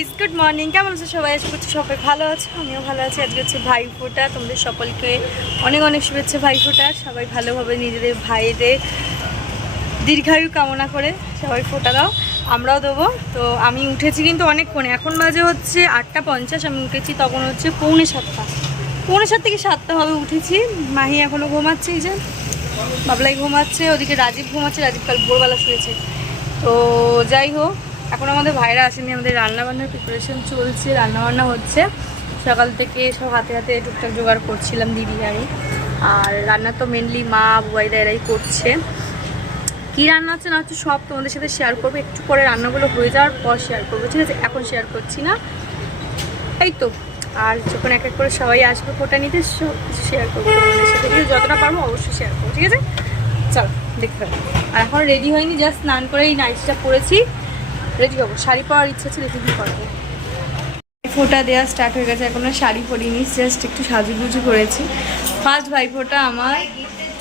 Guys, good morning. কেমন আছো সবাই? আশা করছি সবাই ভালো আছো, আমিও ভালো আছি। আজকে হচ্ছে ভাইফোঁটা, তোমাদের সকলকে অনেক অনেক শুভেচ্ছা ভাইফোঁটা। সবাই ভালোভাবে নিজেদের ভাইদের দীর্ঘায়ু কামনা করে সবাই ফোঁটা দাও, আমরাও দেবো। তো আমি উঠেছি কিন্তু অনেকক্ষণে, এখন বাজে হচ্ছে 8:50। আমি উঠেছি তখন হচ্ছে 6:45, 7:45 থেকে 7টা হবে উঠেছি। মাহি এখনও ঘুমাচ্ছে, এই যে বাবলাই ঘুমাচ্ছে, ওদিকে রাজীব ঘুমাচ্ছে, রাজীব কাল ভোরবেলা শুয়েছে। তো যাই হোক, এখন আমাদের ভাইরা আসেনি, আমাদের রান্নাবান্নার প্রিপারেশন চলছে, রান্নাবান্না হচ্ছে সকাল থেকে, সব হাতে হাতে টুকটাক জোগাড় করছিলাম দিদি আমি। আর রান্না তো মেনলি মা বুবাইদা এরাই করছে। কী রান্না হচ্ছে না হচ্ছে সব তোমাদের সাথে শেয়ার করবো, একটু পরে রান্নাগুলো হয়ে যাওয়ার পর শেয়ার করবো, ঠিক আছে? এখন শেয়ার করছি না, এই তো। আর যখন এক এক করে সবাই আসবে ফোঁটা নিতে, সব কিছু শেয়ার করবো তোমাদের সাথে, ঠিক আছে? যতটা পারবো অবশ্যই শেয়ার করবো, ঠিক আছে? চলো দেখতে হবে। আর এখন রেডি হয়নি, জাস্ট স্নান করে এই নাইটটা পরেছি, রেডি হবো। শাড়ি পরার ইচ্ছা ছিল, দেখি কী করবো। ফোঁটা দেওয়া স্টার্ট হয়ে গেছে, এখন আর শাড়ি পরিনি, জাস্ট একটু সাজুগুজু করেছি। ফার্স্ট ভাইফোঁটা আমার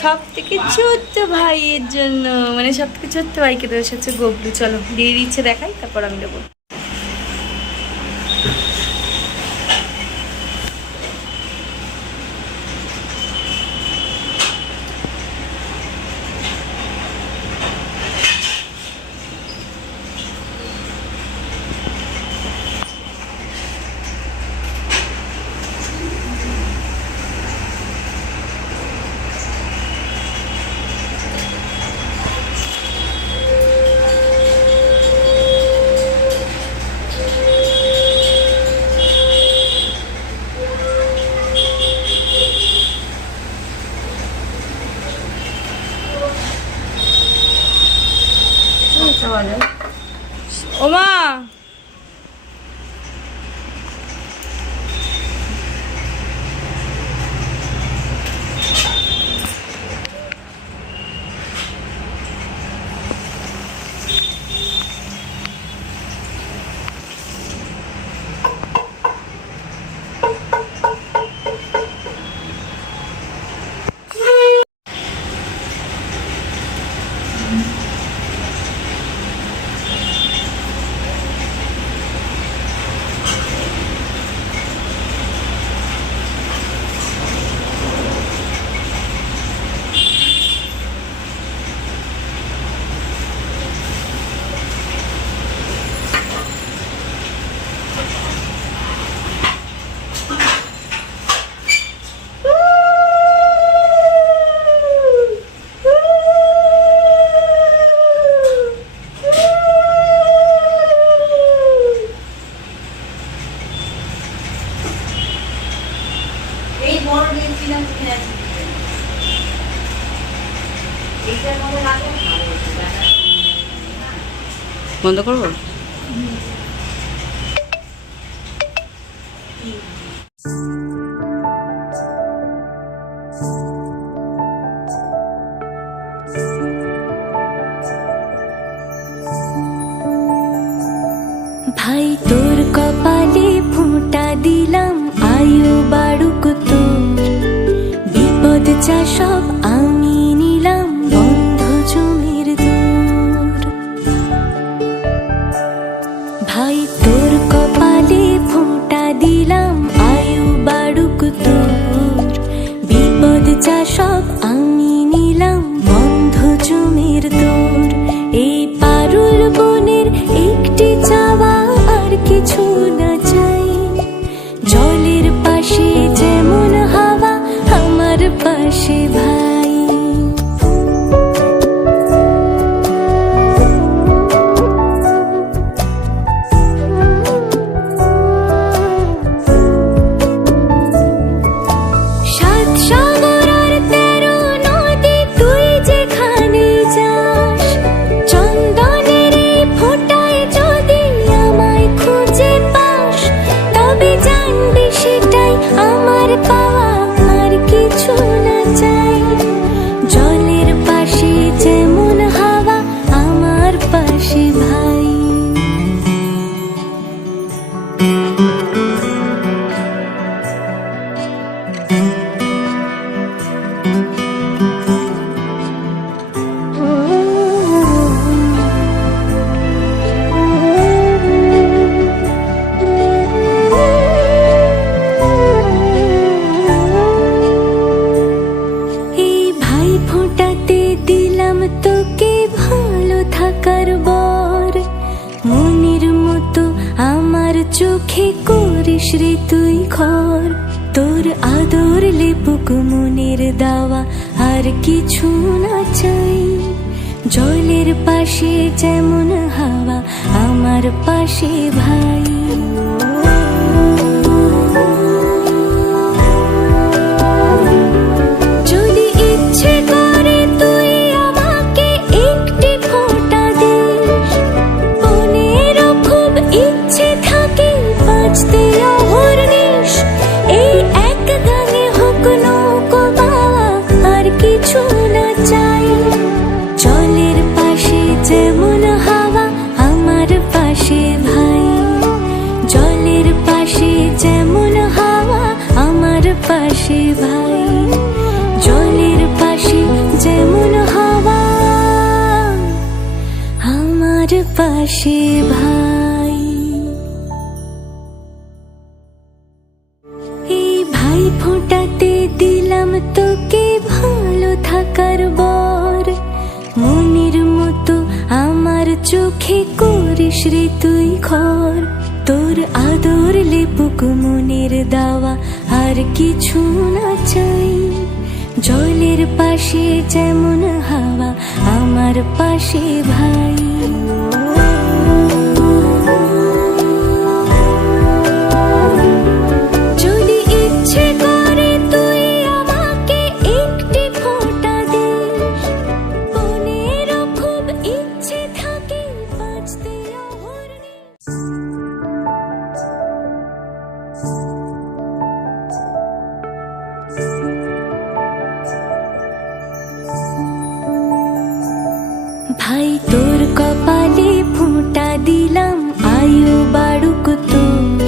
সব থেকে ছোট্ট ভাইয়ের জন্য, মানে সব থেকে ছোট্ট ভাইকে দেওয়া হচ্ছে গবলু। চলো দিয়ে দিচ্ছে, দেখাই, তারপর আমি দেবো। ওমা বন্ধ করবো। ভাই তোর কপালে ফোঁটা দিলাম, আয়ু বাড়ুক তোর, বিপদ যা সব আমি নিলাম, বন্ধ জমির দূর। ভাই তোর কপালে ফোঁটা দিলাম, আয়ু বাড়ুক তোর, বিপদ যা সব আমি নিলাম, বন্ধ জমির দূর। এই পারুল বনের একটি চাওয়া, আর কিছু না চাই, জলের পাশে যেমন হাওয়া, আমার পাশে ভাই। সাত সাগর আর 13 নদী, তুই যেখানে যাস, চন্দনের এই ফোঁটায় যদি আমায় খুঁজে পাস, তবে জানবি সেটাই আমার পাওয়া, আর কিছু না চাই। জলের পাশে যেমন হাওয়া, আমার পাশে ভাই। আমার চোখে করিস রে তুই ঘর, তোর আদর লেপুক মনের দাওয়া, আর কিছু না চাই। জলের পাশে যেমন হাওয়া, আমার পাশে ভাই। যদি ইচ্ছে করে তুই আমাকে একটি ফোঁটা দিস, মনেরও খুব ইচ্ছে থাকে বাঁচতে অহর্নিশ। এই এক গানে হোক নৌকো বাওয়া, আর কিছু না চাই। জলের পাশে যেমন হাওয়া, আমার পাশে ভাই। জলের পাশে যেমন হাওয়া, আমার পাশে ভাই। জলের পাশে যেমন হাওয়া, আমার পাশে ভাই। এই ভাই ফোঁটাতে দিলাম তোকে ভালো থাকার বর, মনের মতো আমার চোখে করিস রে তুই ঘর। তোর আদর লেপুক মনের দাওয়া, আর কিছু না চাই। জলের পাশে যেমন হাওয়া, আমার পাশে ভাই। যদি ইচ্ছে করে তুই আমাকে একটি ফোঁটা দিস, মনেরও খুব ইচ্ছে থাকে বাঁচতে অহর্নিশ। ভাই তোর কপালে ফোঁটা দিলাম, আয়ু বাড়ুক তোর।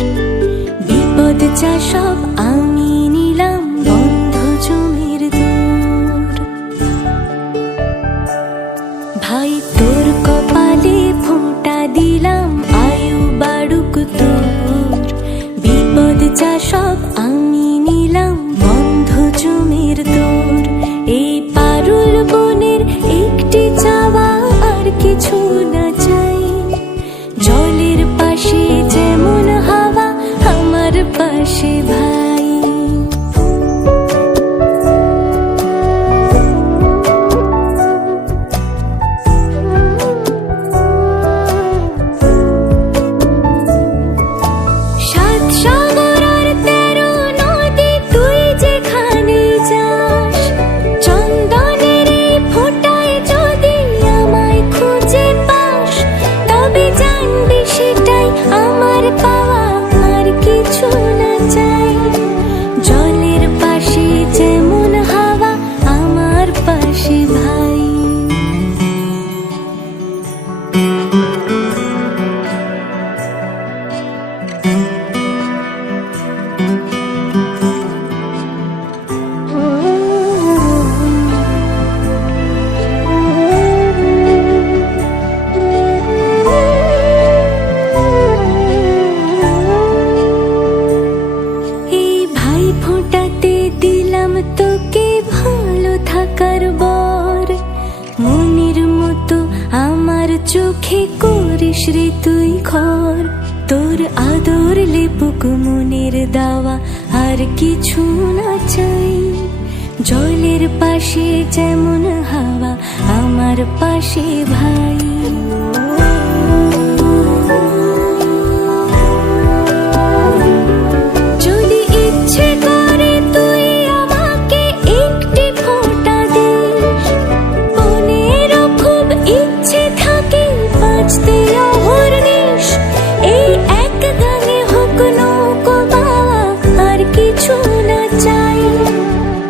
বিপদ যা সব আমি নিলাম, বন্ধ জমির দূর। ভাই তোর কপালে ফোঁটা দিলাম, আয়ু বাড়ুক তোর। বিপদ যা সব আমি নিলাম, বন্ধ জমির দূর। এই পারুল বনের একটি চাওয়া, আর কিছু না চাই। জলের পাশে যেমন হাওয়া, আমার পাশে ভাই। সাত সাগর আর 13 নদী তুই যেখানে যাস, চন্দনের এই ফোঁটায় যদি আমায় খুঁজে পাস, তবে জানবি সেটাই আমার পাওয়া, আর কিছু না চাই। জলের পাশে যেমন হাওয়া, আমার পাশে ভাই। এই ভাই ফোঁটাতে দিলাম তোকে ভালো থাকার বর, মনের মতো আমার চোখে করিস রে তুই ঘর। তোর আদর লেপুক মনের দাওয়া, আর কিছু না চাই। জলের পাশে যেমন হাওয়া, আমার পাশে ভাই। যদি ইচ্ছে করে তুই আমাকে একটি ফোঁটা দিস, মনেরও খুব ইচ্ছে থাকে বাঁচতে অহর্নিশ। এই এক গানে হোক নৌকো বাওয়া, আর কিছু না চাই।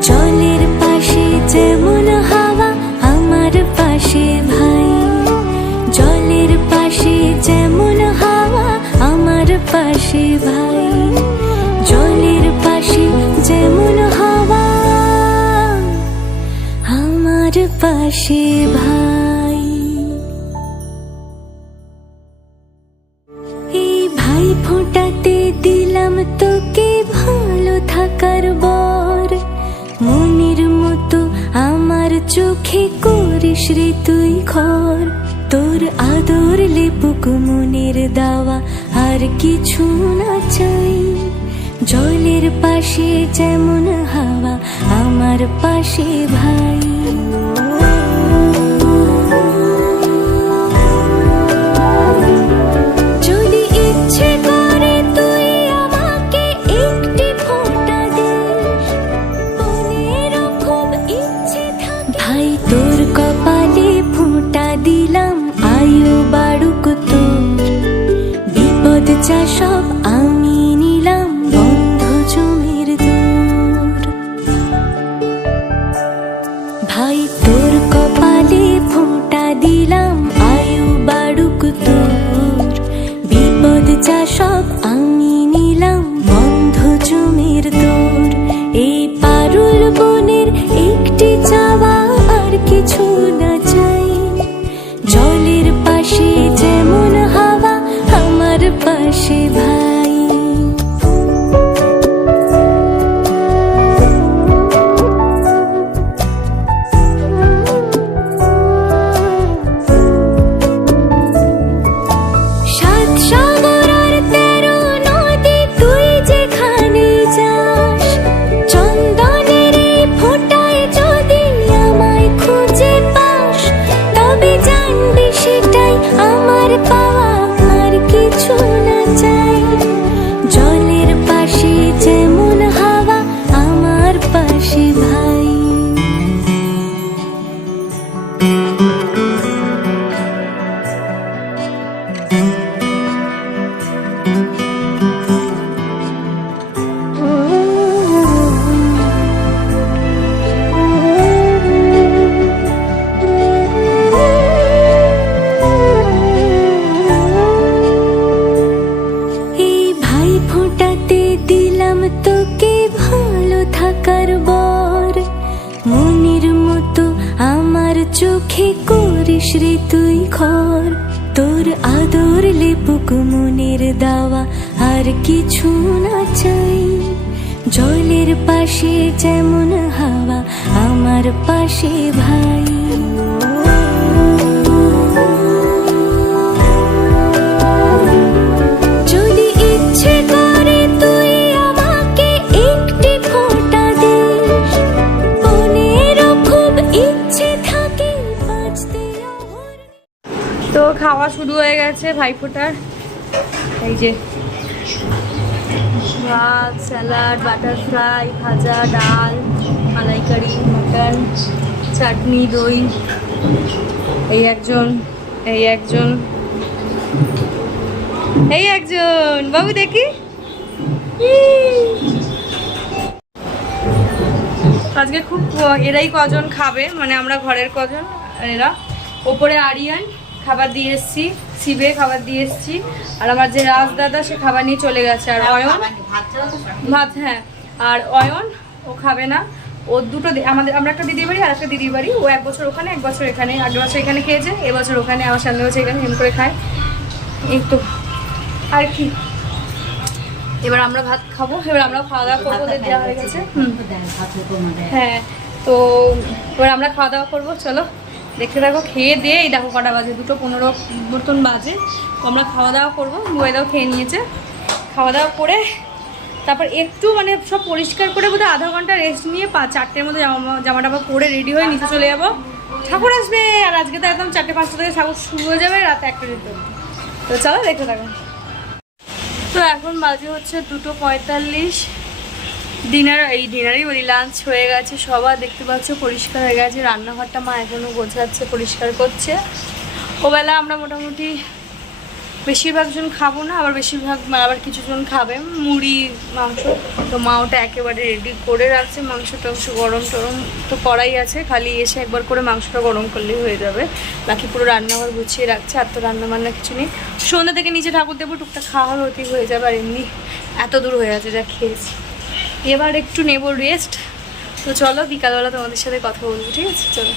জলের পাশে যেমন হাওয়া, আমার পাশে ভাই। জলের পাশে যেমন হাওয়া, আমার পাশে ভাই। জলের পাশে যেমন হাওয়া, আমার পাশে ভাই। এই ভাই ফোঁটাতে দিলাম তোকে ভালো থাকার বর, মনের মতো আমার চোখে করিস রে তুই ঘর। তোর আদর লেপুক মনের দাওয়া, আর আর কিছু না চাই। জলের পাশে যেমন হাওয়া, আমার পাশে ভাই। যদি ইচ্ছে করে তুই আমাকে একটি ফোঁটা দিস, মনের খুব ইচ্ছে থাকে ভাই তোর কপালে ফোঁটা দিলাম, আয়ু বাড়ুক তোর। বিপদ যা সব আমি নিলাম, বন্ধ জমির দূর। ভাই তোর কপালে ফোঁটা দিলাম, আয়ু বাড়ুক তোর। বিপদ যা সব আমি নিলাম, বন্ধ জমির দূর। এই পারুল বনের একটি চাওয়া, আর কিছু না চাই। জলের পাশে যেমন হাওয়া, আমার পাশে ভাই। সাত সাগর আর 13 নদী, তুই যেখানে যাস, চন্দনের এই ফোঁটায় যদি আমায় খুঁজে পাস, তবে জানবি সেটাই আমার পাওয়া, আর কিছু না চাই। জলের পাশে যেমন হাওয়া, আমার পাশে ভাই। এই ভাই ফোঁটাতে দিলাম তোকে ভালো থাকার বর। মনের মতো আমার চোখে করিস রে তুই ঘর। তোর আদর লেপুক মনের দাওয়া, আর কিছু না চাই। জলের পাশে যেমন হাওয়া, আমার পাশে ভাই। যদি ইচ্ছে করে তুই আমাকে একটি ফোঁটা দিস, মনের খুব ইচ্ছে থাকে বাঁচতে অহর। তো খাওয়া শুরু হয়ে গেছে ভাইফোঁটার। এই যে ভাত, স্যালাড, বাটার ফ্রাই, ভাজা, ডাল, মালাইকারি, মটন, চাটনি, দই। এই একজন, এই একজন, এই একজন বাবু দেখি। আজকে খুব এরাই কজন খাবে, মানে আমরা ঘরের কজন, এরা। ওপরে আরিয়ান খাবার দিয়ে এসছি, শিবে খাবার দিয়ে এসছি, আর আমার যে রাজ দাদা সে খাবার নিয়ে চলে গেছে। আর অয়ন ভাত, হ্যাঁ, আর অয়ন ও খাবে না। ও দুটো আমাদের, আমরা একটা দিদির বাড়ি আর একটা দিদির বাড়ি। ও 1 বছর ওখানে, 1 বছর এখানে। আগের বছর এখানে খেয়েছে, এবছর ওখানে, আবার সামনে বছর এখানে এম করে খায়। এই তো আর কি। এবার আমরা ভাত খাবো, এবার আমরা খাওয়া দাওয়া করবো, ওদের দেওয়া হয়ে গেছে। হ্যাঁ, তো এবার আমরা খাওয়া দাওয়া করবো, চলো দেখতে থাকো। খেয়ে দিয়ে এই দেখো কটা বাজে, 2:15 মতন বাজে। তো আমরা খাওয়া দাওয়া করবো, বইদাও খেয়ে নিয়েছে। খাওয়া দাওয়া করে তারপর একটু মানে সব পরিষ্কার করে বোধহয় আধা ঘন্টা রেস্ট নিয়ে 4টের মধ্যে জামা টামা পরে রেডি হয়ে নিচে চলে যাবো। ঠাকুর আসবে, আর আজকে তো একদম 4-5টা থেকে ঠাকুর শুরু হয়ে যাবে, রাতে 1টা দিতে। তো চলো দেখতে থাকো। তো এখন বাজে হচ্ছে 2:45। ডিনারই বলি, লাঞ্চ হয়ে গেছে সবার, দেখতে পাচ্ছ পরিষ্কার হয়ে গেছে। রান্নাঘরটা মা এখনও গোছাচ্ছে, পরিষ্কার করছে। ওবেলা আমরা মোটামুটি বেশিরভাগজন খাবো না, আবার কিছুজন খাবে মুড়ি মাংস। তো মা ওটা একেবারে রেডি করে রাখছে, মাংস টাংস গরম টরম তো করাই আছে, খালি এসে একবার করে মাংসটা গরম করলেই হয়ে যাবে। বাকি পুরো রান্নাঘর গুছিয়ে রাখছে, আর তো রান্না বান্না কিছু নেই। সন্ধ্যা থেকে নিচে ঠাকুর দেবো, টুকটাক খাওয়া হতেই হয়ে যাবে। আর এমনি এত দূর হয়ে আছে যা খেয়েছি, এবার একটু নেবো রেস্ট। তো চলো বিকালবেলা তোমাদের সাথে কথা বলবো, ঠিক আছে? চলো।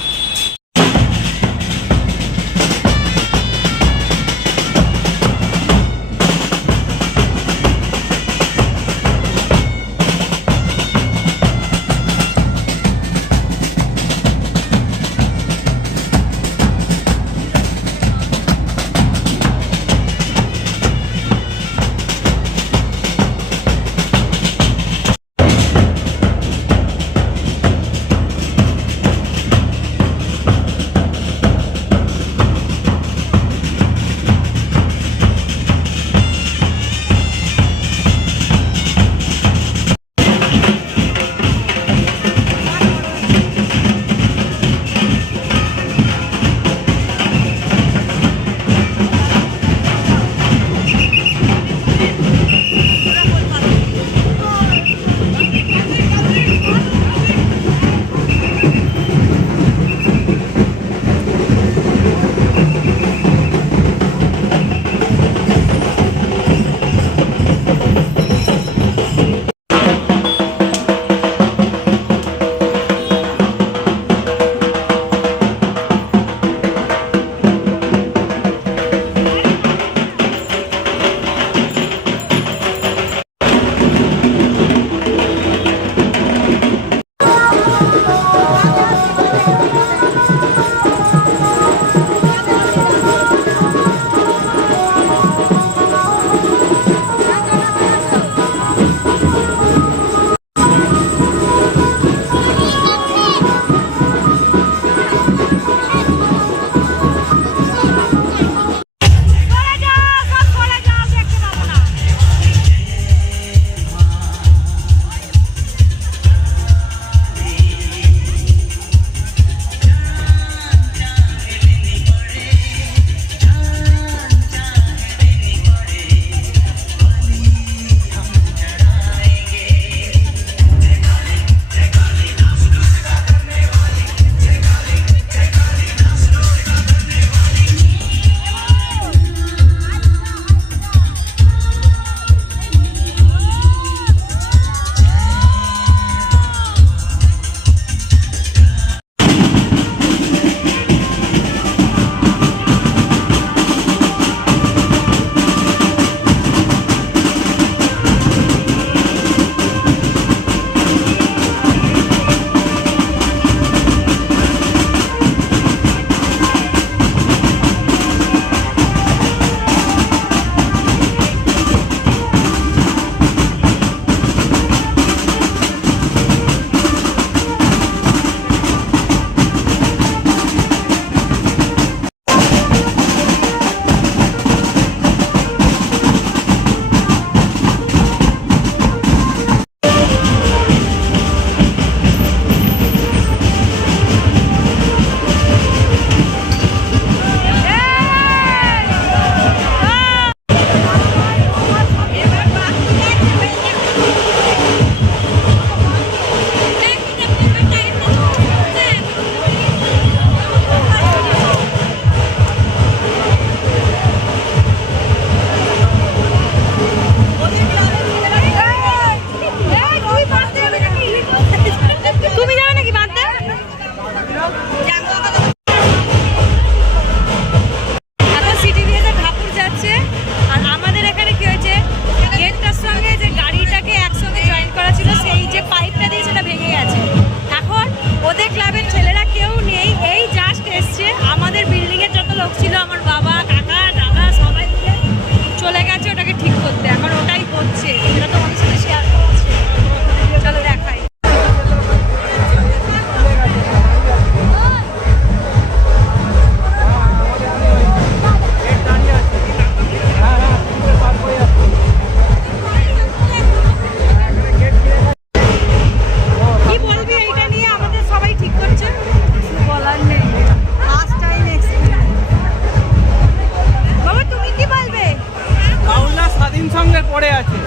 পরে আছে।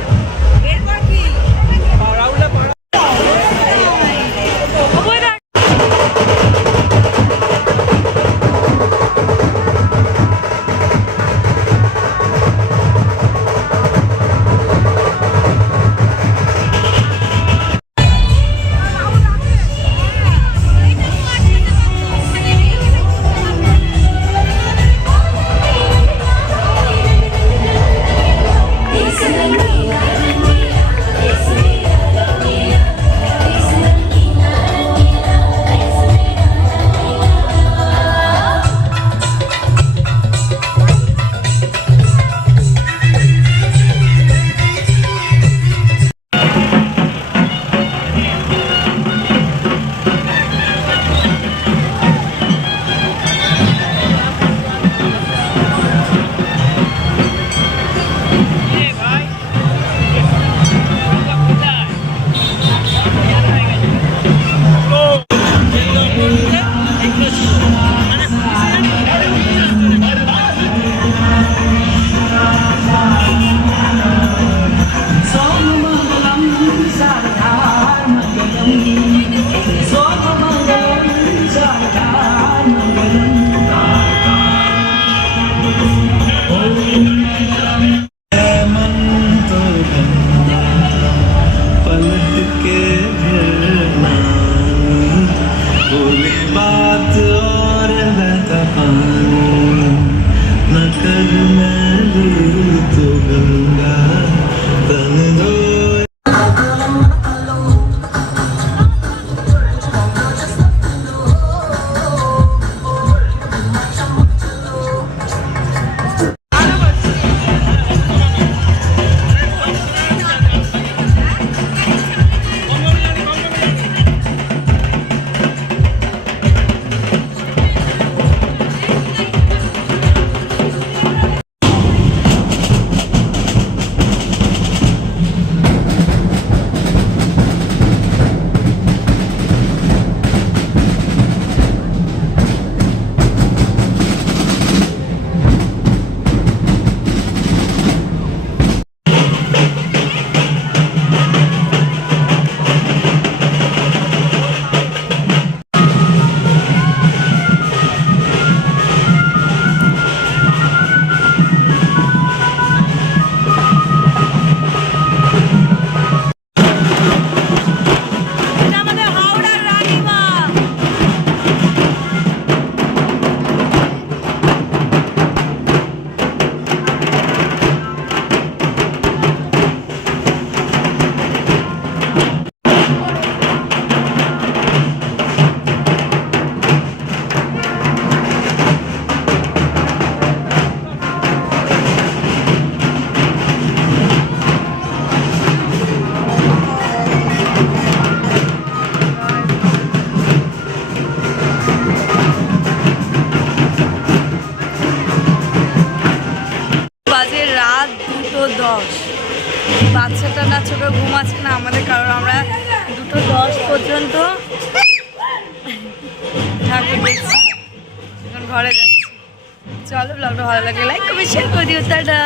এরপর কি রাহুলে পাড়া ওই দেখ। पलट के फिरना बोली बात और बहता पानी न कर मैं लूं तो गंगा तन दो এটা আমাদের হাওড়ার রানীমা। বাজে রাত 2:10। বাচ্চাটা না ছোট ঘুমাচ্ছে না আমাদের, কারণ আমরা 2:10 পর্যন্ত ঠাকুর দেখছি। এখন ঘরে যাচ্ছি। চলো, ব্লগটা ভালো লাগলে লাইক কমেন্ট শেয়ার করে দিও। টাটা।